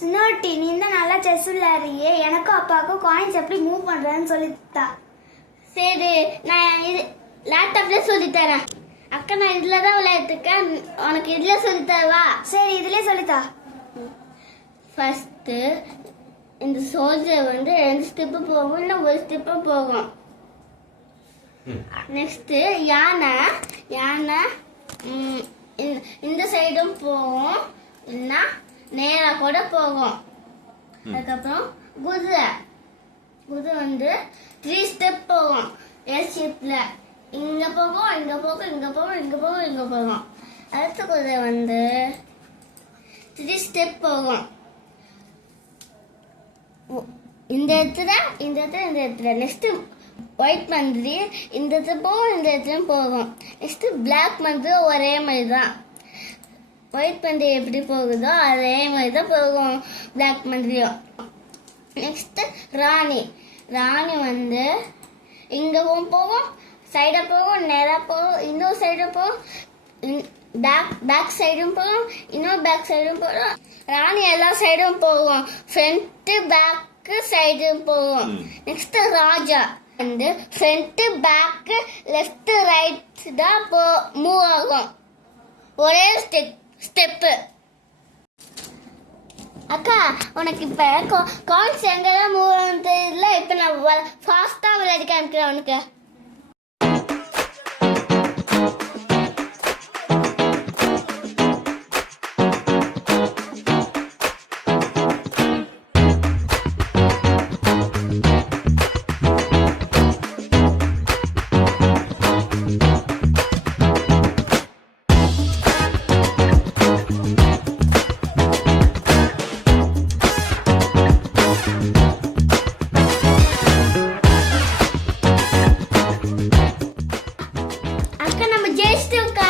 சின்னோட்டி நீ தான் நல்லா செஸ் விளையாடுறியே, எனக்கும் அப்பாவுக்கும் காயின்ஸ் எப்படி மூவ் பண்றதுன்னு சொல்லித்தா. சரி, நான் இது லேப்டாப்ல சொல்லித்தரேன். அக்கா, நான் இதுல தான் விளையாட்டுருக்கேன், உனக்கு இதுல சொல்லித்தரவா? சரி, இதுலயே சொல்லித்தா. ஃபர்ஸ்ட் இந்த சோல்ஜர் வந்து 2 ஸ்டெப்பு போகும், இல்லை 1 ஸ்டெப்பு போகும். நெக்ஸ்ட் யானை இந்த சைடும் போகும், இல்லைன்னா நேராக கூட போகும். அதுக்கப்புறம் குதிரை வந்து 3 ஸ்டெப் போகும் எல் ஷேப்ல. இங்க போகும், இங்க போகும், இங்க போகும், இங்க போகும், இங்க போகும். அடுத்த குதிரை வந்து 3 ஸ்டெப் போகும். இந்த இடத்துல நெக்ஸ்ட் ஒயிட் மந்திரி இந்த இடத்துல போகும், இந்த இடத்துல போகும். நெக்ஸ்ட் பிளாக் மந்திரி ஒரே மாதிரி தான். ஒயிட் மந்திரி எப்படி போகுதோ அதே மாதிரி தான் போகும் பிளாக் மந்திரியும். நெக்ஸ்ட் ராணி வந்து இங்க போகும், சைடா போகும், நேரா போகும், இன்னொரு சைடு போகும், பேக் சைடும் போகும், இன்னொரு பேக் சைடும் போகும். ராணி எல்லா சைடும் போகும், ஃப்ரண்ட் பேக் சைடும் போகும். நெக்ஸ்ட் ராஜா வந்து ஃப்ரண்ட் பேக் லெஃப்ட் ரைட் தான் மூவ் ஆகும், ஒரே ஸ்டெப்பு. அக்கா, உனக்கு இப்ப காயின்ஸ் எங்கெல்லாம் மூவ் ஆகுது இல்லை? இப்ப நான் ஃபாஸ்டா விளையாடி காமிக்கிறேன் உனக்கு. அக்கா, நம்ம ஜெயிச்சிட்டோம்க்கா.